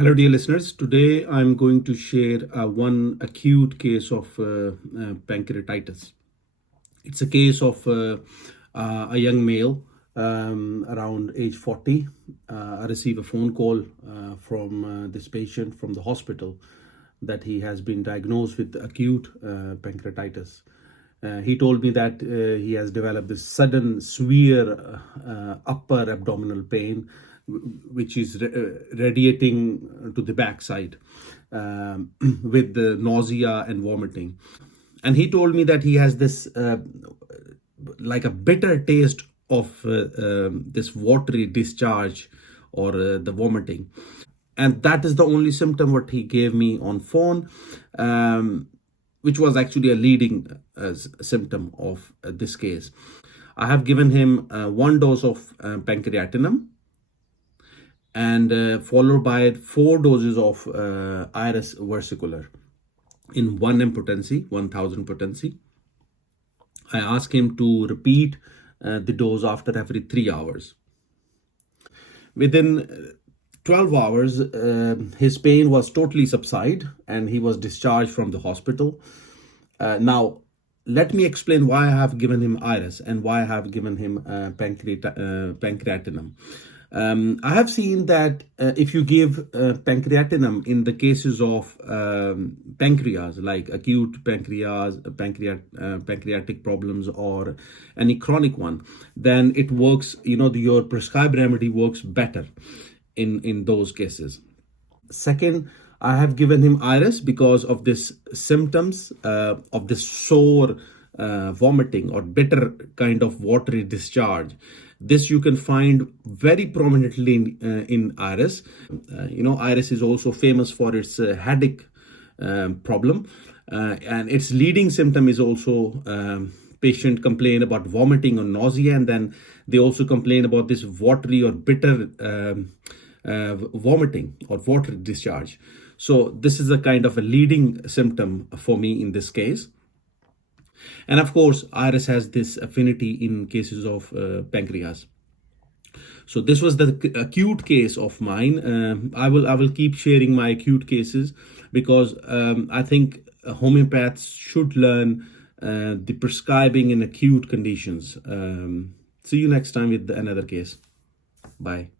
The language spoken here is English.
Hello dear listeners, today I'm going to share one acute case of pancreatitis. It's a case of a young male around age 40. I received a phone call from this patient from the hospital that he has been diagnosed with acute pancreatitis. He told me that he has developed this sudden severe upper abdominal pain which is radiating to the backside with the nausea and vomiting. And he told me that he has this like a bitter taste of this watery discharge or the vomiting. And that is the only symptom what he gave me on phone, which was actually a leading symptom of this case. I have given him 1 dose of Pancreatinum and followed by 4 doses of Iris Vericolor in 1 potency, 1000 potency. I asked him to repeat the dose after every 3 hours. Within 12 hours, his pain was totally subsided and he was discharged from the hospital. Now, let me explain why I have given him Iris and why I have given him Pancreatinum. I have seen that if you give Pancreatinum in the cases of pancreas, like acute pancreatic problems or any chronic one, then it works, your prescribed remedy works better in those cases. Second, I have given him Iris because of this symptoms of this sore vomiting or bitter kind of watery discharge. This you can find very prominently in Iris. Iris is also famous for its headache problem, and its leading symptom is also patient complain about vomiting or nausea, and then they also complain about this watery or bitter vomiting or water discharge. So this is a kind of a leading symptom for me in this case. And of course, Iris has this affinity in cases of pancreas. So this was the acute case of mine. I will keep sharing my acute cases because I think homeopaths should learn the prescribing in acute conditions. See you next time with another case. Bye.